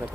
We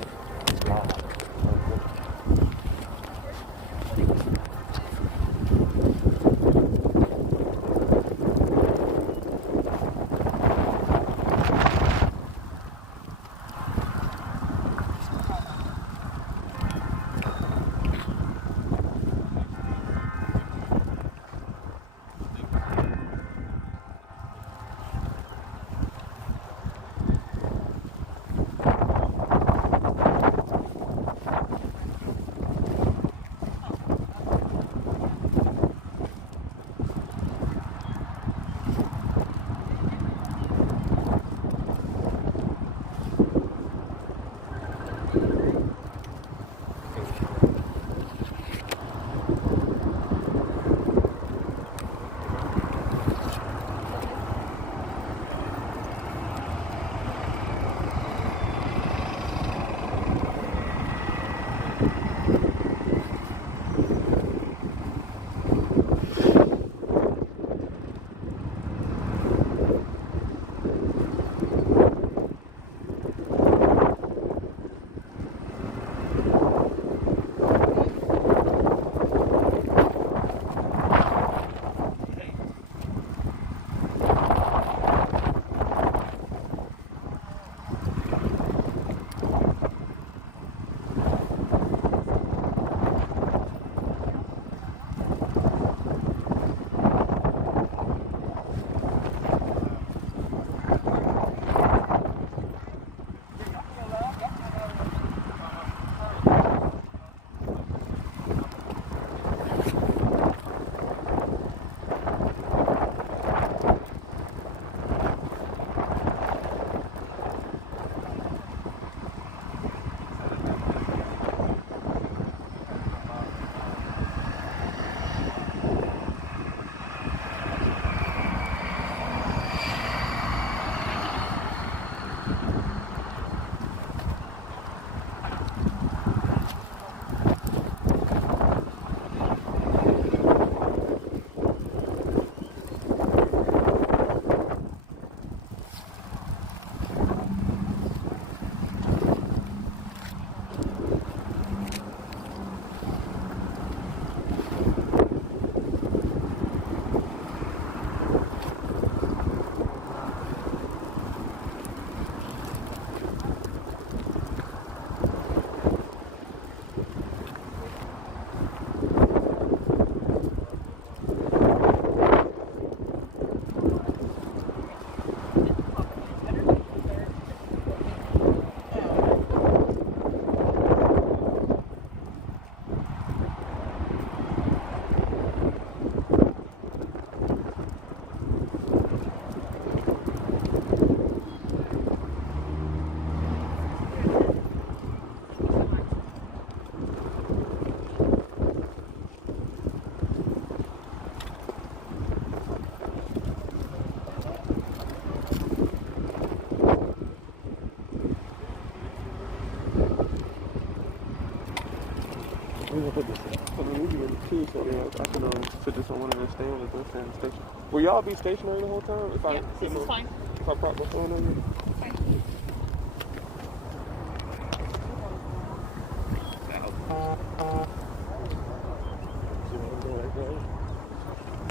gonna put this. I mean, we can too, so I can put this on one of the stands or stand station. Will y'all be stationary the whole time? If I, this is fine. If I prop my phone on you? Fine.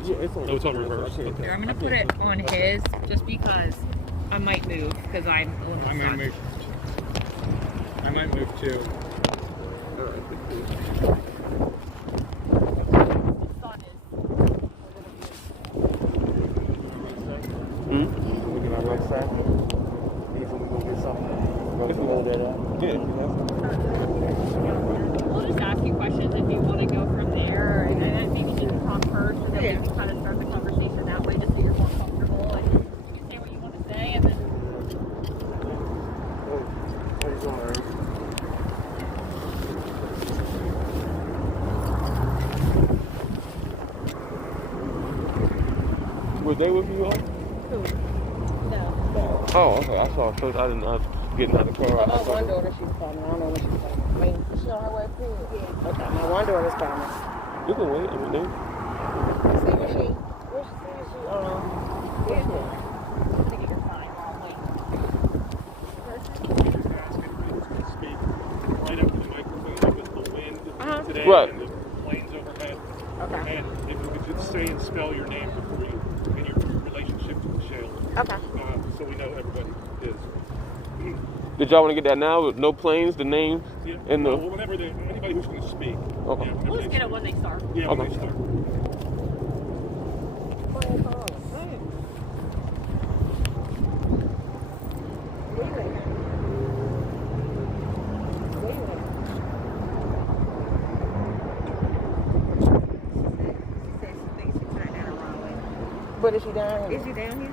Yeah, it's on. Oh, it's on reverse. Okay. I'm gonna put it on his just because I might move because I'm a little I might move. I might move too. Looking at right side. He's gonna go get something. Go that out. Yeah. We'll just ask you questions if you want to go from there, and then maybe you can talk first, and then we can kind of start the conversation that way, just so you're more comfortable, and you can say what you want to say, and then. How you doing, Eric? Was they with you all? Who? No. Oh, okay. I saw a first. I didn't getting out of the car. My one daughter, she's coming. I don't know when she's coming. I mean, is she on her way to? Yeah. Okay, my one daughter's coming. You can wait. I mean, See where she? Where she? Where's she? To get your sign while I'm waiting. Speak. day Right. and the planes overhead. Okay. And if you could just say and spell your name before you and your relationship to Deshayla, Okay. so we know everybody is. Did y'all want to get that now with no planes, the names, Yeah. and the? Well, whenever anybody who's going to speak. Okay. Yeah, We'll just get it when they start. Yeah, Okay. when they start. But is she down here? Is you down here?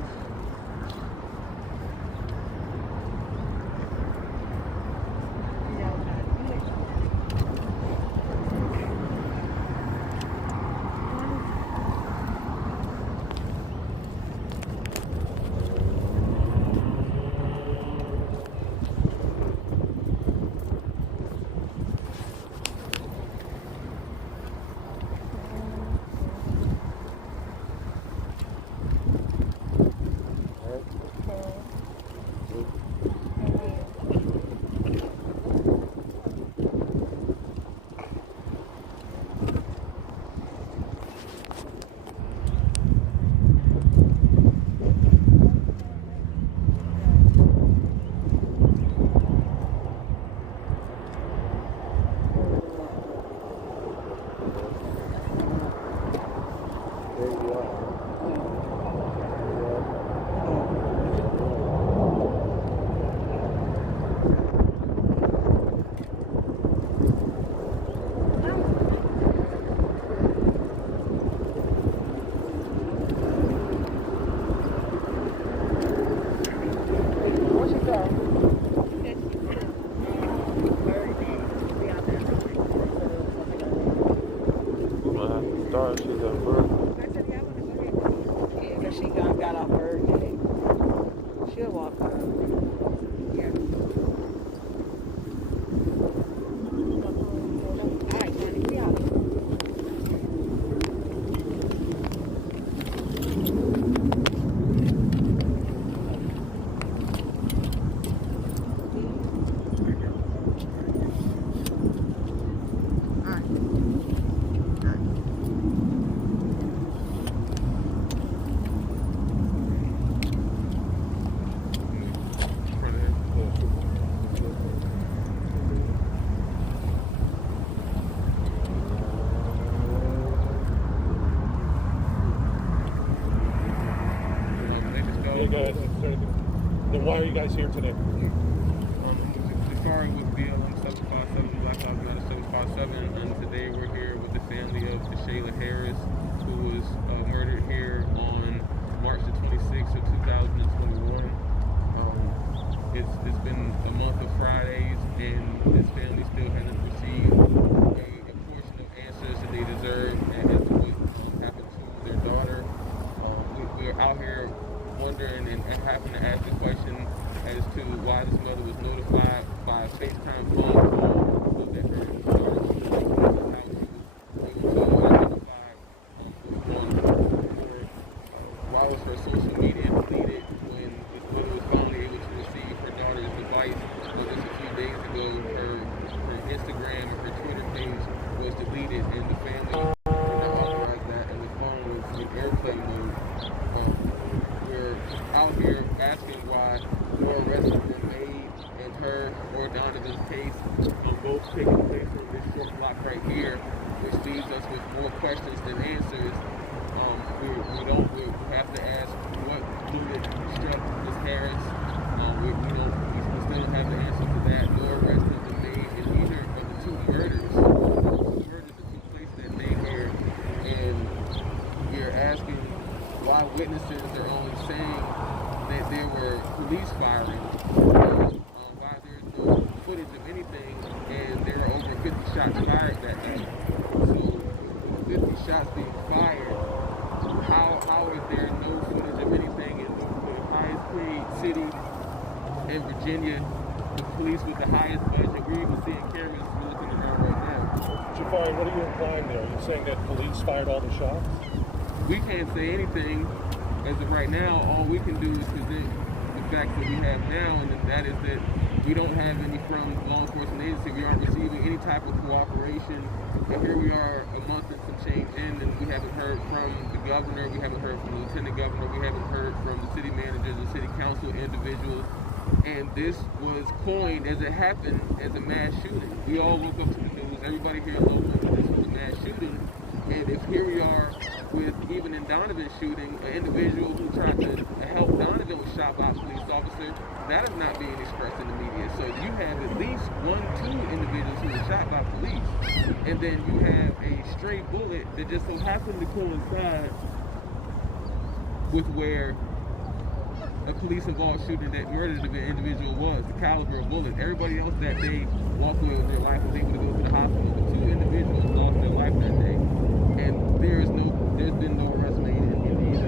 What she say? We're gonna have to start. She's at first. Yeah, 'cause she got off her day. She'll walk out. Alright, honey, we out. Yeah, go ahead. Then why are you guys here today? The story was BLM 757, Black Lives Matter 757, and today we're here with the family of Deshayla Harris, who was murdered here on March the 26th of 2021. It's been a month of Fridays, and this family still hasn't received a portion of answers that they deserve as to what happened to their daughter. We're out here wondering and having to ask the question as to why this mother was notified by a FaceTime phone call so that her daughter could be how she was able to identify what's going on. Why was her social media deleted when this mother was finally able to receive her daughter's device? Well, just a few days ago, her Instagram and her Twitter page was deleted, and the family did not authorize that, and the phone was in airplane mode. We're out here asking why more arrests have been made in her or Donovan's case, both taking place on this short block right here, which leaves us with more questions than answers. We have to ask what fluid struck Ms. Harris. We still don't have the answer to that. No arrests have been made in either of the two murders. The murders that took place that day here, and you're asking why witnesses are only saying that there were police firing, why there's no footage of anything, and there were over 50 shots fired that day. So, with 50 shots being fired, how is there no footage of anything in the highest paid city in Virginia, the police with the highest budget? We're even seeing cameras looking around right now. Jafari, what are you implying there? Are you saying that police fired all the shots? We can't say anything as of right now. All we can do is present the facts that we have now, and that is that we don't have any from law enforcement agency. We aren't receiving any type of cooperation. And here we are a month and some change in, and we haven't heard from the governor, we haven't heard from the lieutenant governor, we haven't heard from the city managers or city council individuals. And this was coined as it happened as a mass shooting. We all woke up to the news, everybody here local, that this was a mass shooting. And if here we are with, even in Donovan's shooting, an individual who tried to help Donovan was shot by a police officer, that is not being expressed in the media. So you have at least 2 individuals who were shot by police, and then you have a stray bullet that just so happened to coincide with where a police-involved shooting that murdered the individual was, the caliber of bullet. Everybody else that day walked away with their life, was able to go to the hospital, but 2 individuals lost their life that day. And there's been no arrest made in either of these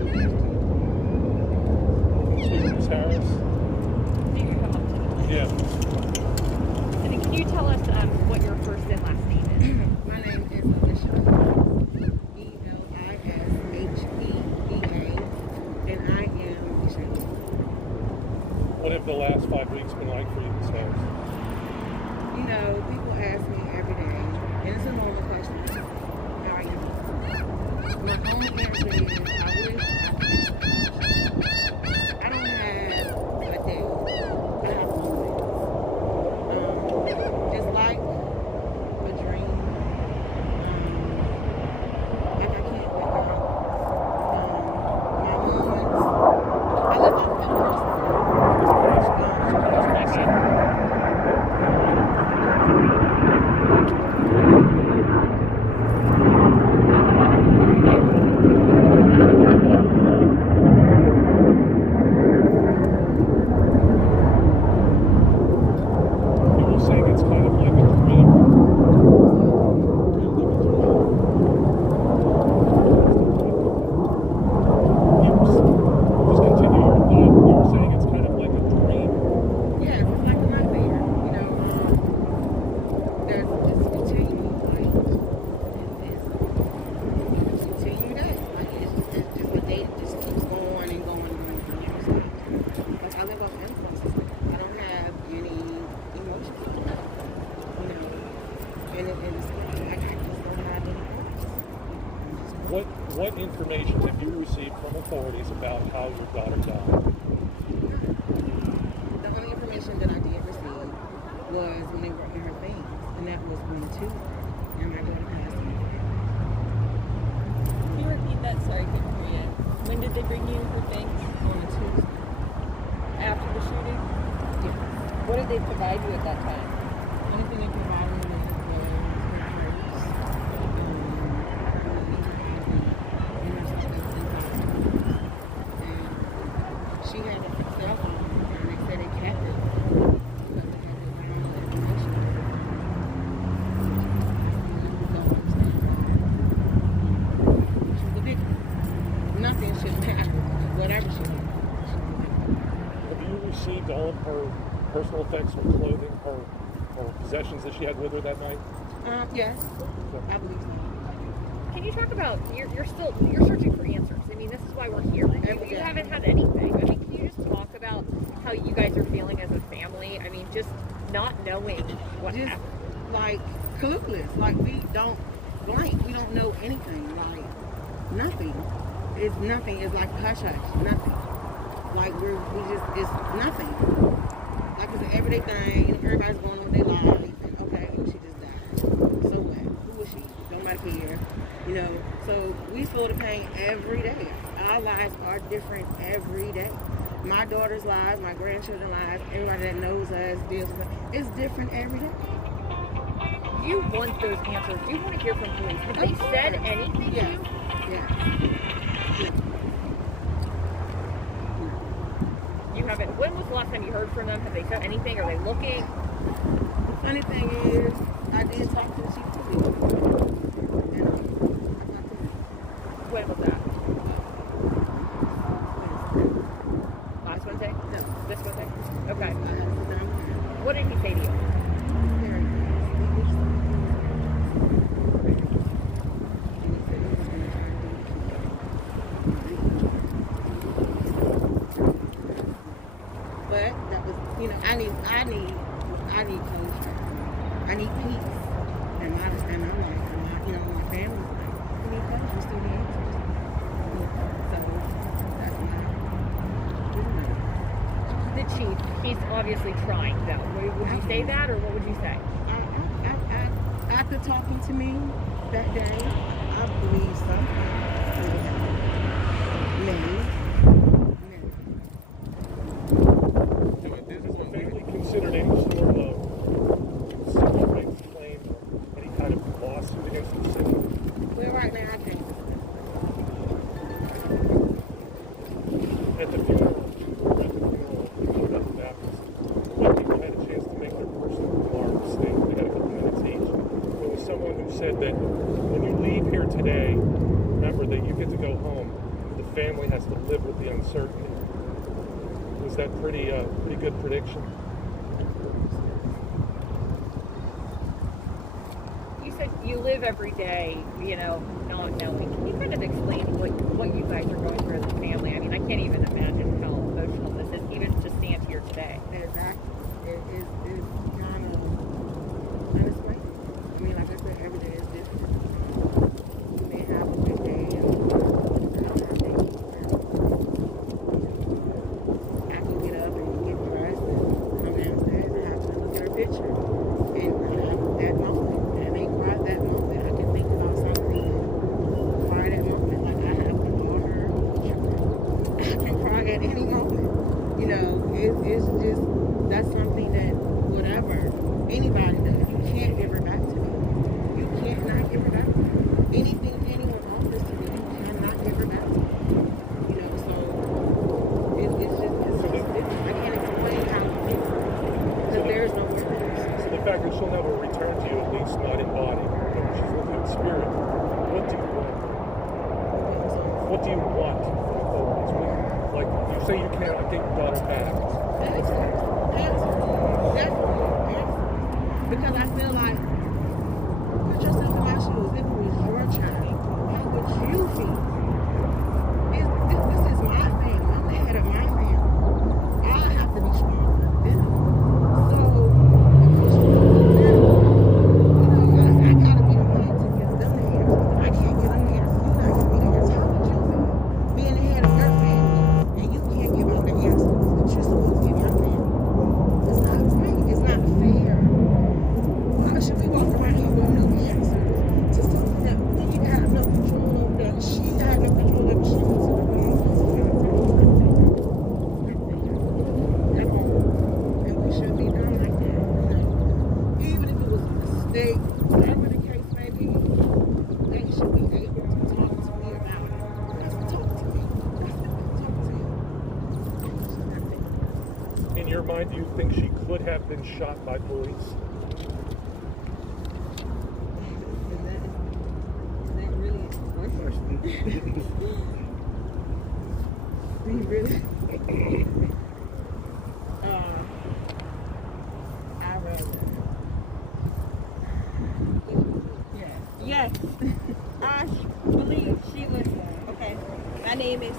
2. Ms. Harris? You can come up to the mic. Yeah. And then can you tell us what your first and last name is? My name is Deshayla, E-L-I-S-H-E-E-A, and I am Deshayla. What have the last 5 weeks been like for you, Ms. Harris? You know, people ask me every day, and it's a normal question, how are you? My only answer is, I wish I could answer that question. I don't have a day. I have moments. It's like a dream. Like I can't wake up. My moments. I live off memories. People saying it's kind of like a dream. Just continue your thought. You were saying it's kind of like a dream. Yeah, it's like a nightmare. You know, it's continuing, like, it's continuing day. Like, it's just a day that just keeps going and going and going and going. Like, I live off impulses. I don't have any emotions, you know. And it's like, I just don't have any purpose. What information have you received from authorities about how your daughter died? The only information that I did receive was when they were in her things, and that was on Tuesday, and my daughter passed away. Can you repeat that? Sorry, I couldn't hear you. When did they bring you her things? On a Tuesday. After the shooting? Yes. What did they provide you at that time? Anything they provided me with was her purse, and her stuff that was inside her purse. And she had a cell phone, and they said they kept it because they had to find all the information. Don't understand. She was a victim. Nothing should matter. Whatever she did. Have you received all of her personal effects, her clothing, her possessions that she had with her that night? Yes, I believe so. Can you talk about you're searching for answers? I mean, this is why we're here. You haven't had anything. I mean, can you just talk about how you guys are feeling as a family? I mean, just not knowing what Just happened. like clueless. Like we don't blank. We don't know anything. Like nothing. It's nothing. It's like hush hush. Nothing. Like it's nothing. Like it's an everyday thing. Everybody's going on with their lives. And okay, she just died. So what? Who was she? Nobody care. You know. So we feel the pain every day. Our lives are different every day. My daughter's lives, my grandchildren's lives, everybody that knows us, deals with us, it's different every day. You want those answers. You want to hear from police. Have they said anything Yeah. to you? Yeah. You haven't. When was the last time you heard from them? Have they said anything? Are they looking? Funny thing is, I did talk to the chief of police. And I talked to him. When was that? Last Wednesday? No. This Wednesday? Okay. I had to sit down with him. What did he say to you? Very nice. He was so nice. And he said he was going to try to do the key. You know, I need closure. I need peace. And I'm like, you know, my family's like, we need closure. We still need answers. So that's my. The chief, he's obviously trying though. Would you say that, or what would you say? After talking to me that day, I believe something Has the family considered any sort of civil rights claim or any kind of lawsuit against the city? Well, right now I can't. At the funeral, nothing happens. A lot of people had a chance to make their personal remarks. They had a couple minutes each. There was someone who said that when you leave here today, remember that you get to go home. The family has to live with the uncertainty. Was that pretty good prediction? You said you live every day, you know, not knowing. Can you kind of explain what you guys are going through as a family? I mean, I can't even imagine how emotional this is, even to stand here today. Exactly. It's kind of unexplainable. I mean, like I said, every day is different. You may have a good day and I can get up and get dressed and come downstairs and have to look at her picture. And that moment, and they cry that moment, I can think about something and cry that moment. Like I have to call her. I can cry at any moment. You know, it's just, that's something that whatever anybody does, you can't give her back to me. You can't not give her back to me. Anything anyone offers to me, you cannot give her back to me. You know, so it's just different. I can't explain how it feels because there's no words. So the fact that she'll never return to you, at least not in body, but she's with you in spirit, what do you want? What do you want from authorities? Like, you say you can't get your daughter back. Answers. Because I feel like, put yourself in my shoes. If it was your child, how would you feel? This is my family. I'm the head of my family. I have to be strong for them. So, if you know, I gotta be the one to give them the answers. I can't give them the answers. You're not giving me the answers. How would you feel? Being the head of your family, and you can't give out the answers that you're supposed to give your family. It's not right. It's not fair. Why should we walk around here with no answers to something that we have no control over, that she had no control over? She was in the wrong place. And we shouldn't be done like that. Even if it was a mistake, whatever the case may be, they should be able to talk to me about it. Let's talk to me. Talk to you. In your mind, do you think she could have been shot by police? Is that really a question? Do you really? I rather. Yes. I believe she was, okay. My name is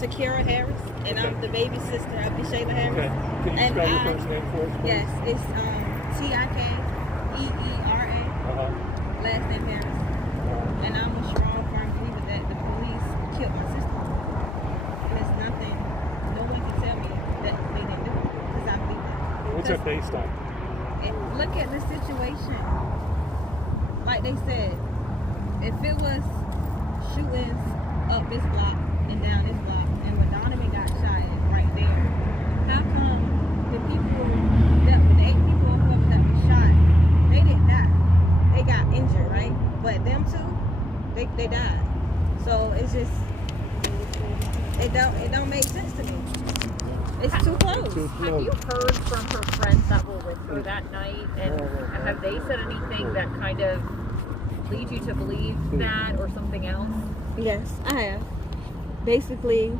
Takira Harris, and I'm the baby sister of Deshayla Harris. Okay. Can you And spell your first name for us, please? Yes, it's Tikeera, last name Harris. And I'm a strong, firm believer that the police killed my sister. There's nothing, no one can tell me that they didn't do it, because I believe that. What's that based on? And look at the situation. Like they said, if it was shootings up this block and down this block, and when Donovan got shot at right there, how come the 8 people or whoever that was shot, they didn't die? They got injured, right? But them two, they died. So it's just, it don't make sense to me. It's too close. Have you heard from her friends that were with her that night, and have they said anything that kind of leads you to believe that or something else? Yes, I have. Basically,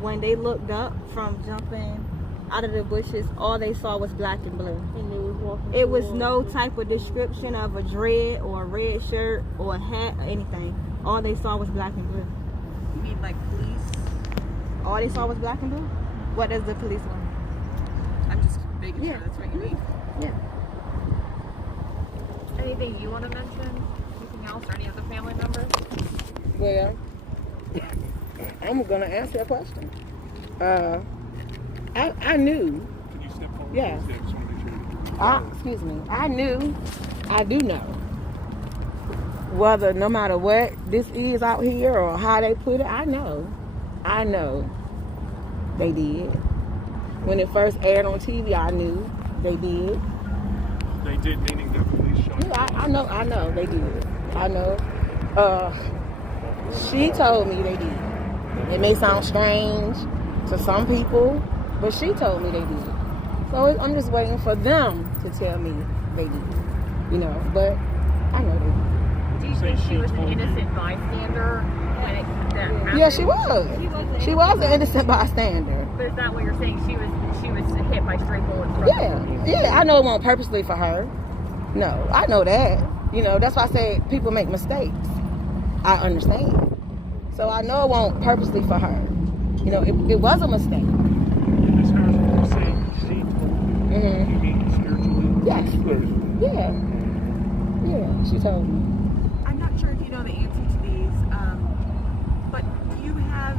when they looked up from jumping out of the bushes, all they saw was black and blue. And they was walking. It was no type of description of a dread or a red shirt or a hat or anything. All they saw was black and blue. You mean like police? All they saw was black and blue? What does the police want? making Yeah. sure that's what you mean. Anything you want to mention? Anything else or any other family members? Well, I'm gonna answer your question. I knew. Can you step forward? Yes. Yeah, just want to make sure. Excuse me. I do know. Whether no matter what this is out here or how they put it, I know they did. When it first aired on TV, I knew they did. They did, meaning the police shot. Yeah, I know they did. I know. She told me they did. It may sound strange to some people, but she told me they did. So I'm just waiting for them to tell me they did. You know, but I know they did. Do you think she was an innocent bystander when that happened? Yeah, she was. She was an innocent bystander. But is that what you're saying? She was hit by stray bullets from Yeah. I know it wasn't purposely for her. No, I know that. You know, that's why I say people make mistakes. I understand. So I know it wasn't purposely for her. You know, it was a mistake. As far as what you're saying, she told you. Mm-hmm. You mean spiritually? Yes. Spiritually. Yeah, she told me. I'm not sure if you know the answer to these, but do you have,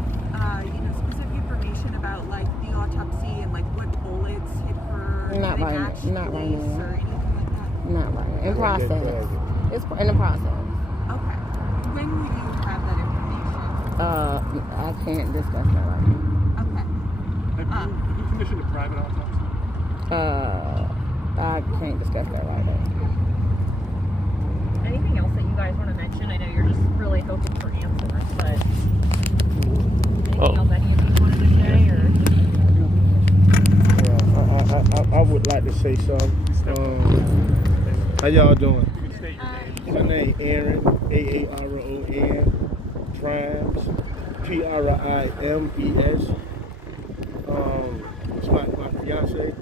specific information about like the autopsy and like what bullets hit her? Not Do they right now. match Not right police now. or anything like that? Not right now. In process. It's in the process. Okay. When will you have that information? I can't discuss that right now. Okay. Have you commissioned a private autopsy? I can't discuss that right now. Anything else that you guys want to mention? I know you're just really hoping for answers, but anything else any of you wanted to say? Or I would like to say something. How y'all doing? You can state your name. My name Aaron, Aaron, Primes, Primes. It's my fiance.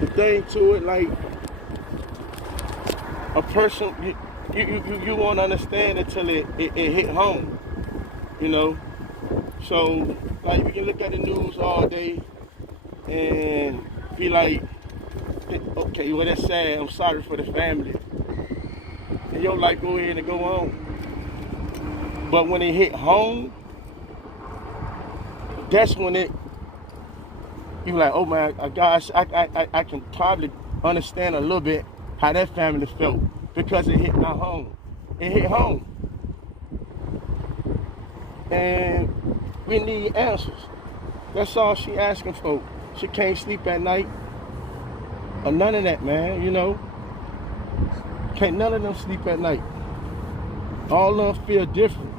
The thing to it, like a person, you won't understand until it hit home, you know. So like you can look at the news all day and be like, okay, well that's sad. I'm sorry for the family. And your life go ahead and go on. But when it hit home, that's when you like, oh my gosh, I can probably understand a little bit how that family felt because it hit my home. It hit home. And we need answers. That's all she asking for. She can't sleep at night or none of that, man, you know. Can't none of them sleep at night. All of them feel different.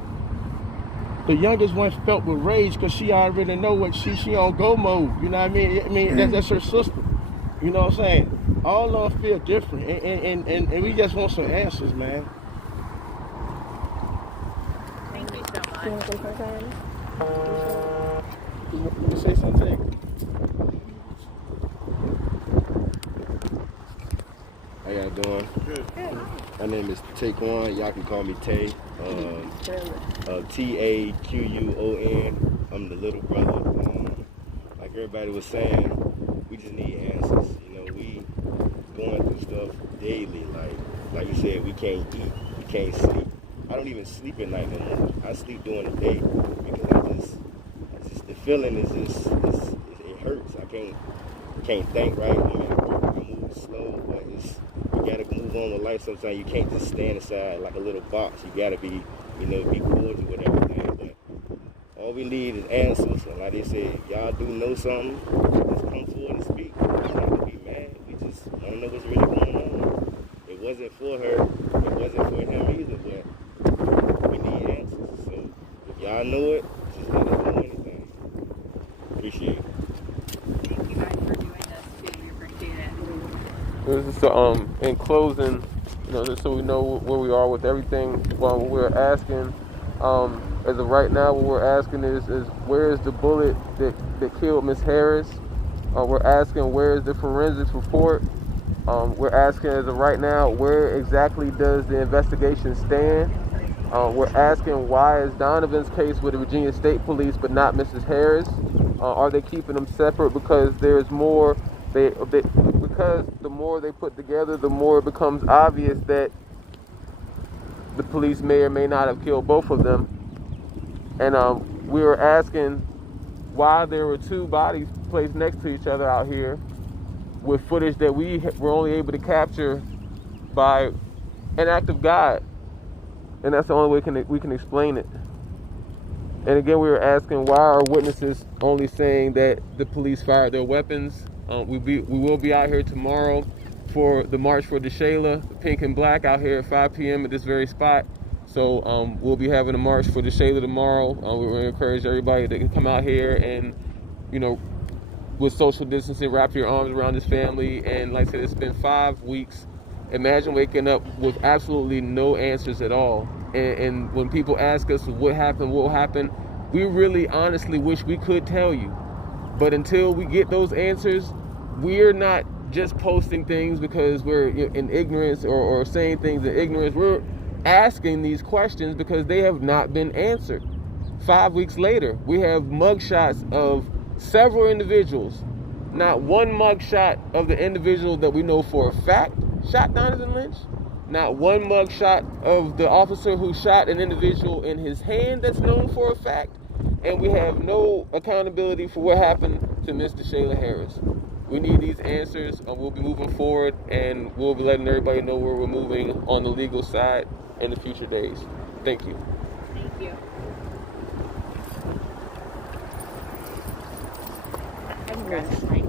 The youngest one felt with rage because she already know what she on go mode. You know what I mean? That's her sister. You know what I'm saying? All of them feel different, and we just want some answers, man. thank you so much. You want to say something? You want to say something? How y'all doing? Good. My name is Taquan. Y'all can call me Tay. Taquon. I'm the little brother. Like everybody was saying, we just need answers. You know, we going through stuff daily. Like you said, we can't eat, we can't sleep. I don't even sleep at night no more. I sleep during the day because the feeling is it hurts. I can't think right. I move slow, but you gotta move on with life. Sometimes you can't just stand inside like a little box. You gotta be cordial with everything. But all we need is answers. And like they said, y'all do know something, just come forward and speak. We're not gonna be mad. We just wanna know what's really going on. It wasn't for her. It wasn't for him either. But we need answers. So if y'all know it, just let us know anything. Appreciate it. Thank you guys for doing this too. We appreciate it. So, in closing, just so we know where we are with everything, what we're asking, as of right now, what we're asking is where is the bullet that killed Miss Harris? We're asking where is the forensics report? We're asking as of right now, where exactly does the investigation stand? We're asking, why is Donovan's case with the Virginia State Police but not Mrs. Harris? Are they keeping them separate because there's more? Because the more they put together, the more it becomes obvious that the police may or may not have killed both of them. And we were asking why there were two bodies placed next to each other out here with footage that we were only able to capture by an act of God. And that's the only way we can explain it. And again, we were asking, why are witnesses only saying that the police fired their weapons? We will be out here tomorrow for the March for Deshayla, pink and black, out here at 5 p.m. at this very spot. So we'll be having a march for Deshayla tomorrow. We're going to encourage everybody to come out here and, you know, with social distancing, wrap your arms around this family. And like I said, it's been 5 weeks. Imagine waking up with absolutely no answers at all. And when people ask us what happened, we really honestly wish we could tell you. But until we get those answers, we're not just posting things because we're in ignorance or saying things in ignorance. We're asking these questions because they have not been answered. 5 weeks later, we have mugshots of several individuals. Not one mugshot of the individual that we know for a fact shot Donovan Lynch. Not one mugshot of the officer who shot an individual in his hand that's known for a fact. And we have no accountability for what happened to Miss Deshayla Harris. We need these answers. We'll be moving forward, and we'll be letting everybody know where we're moving on the legal side in the future days. Thank you. Thank you. Congrats, Mike.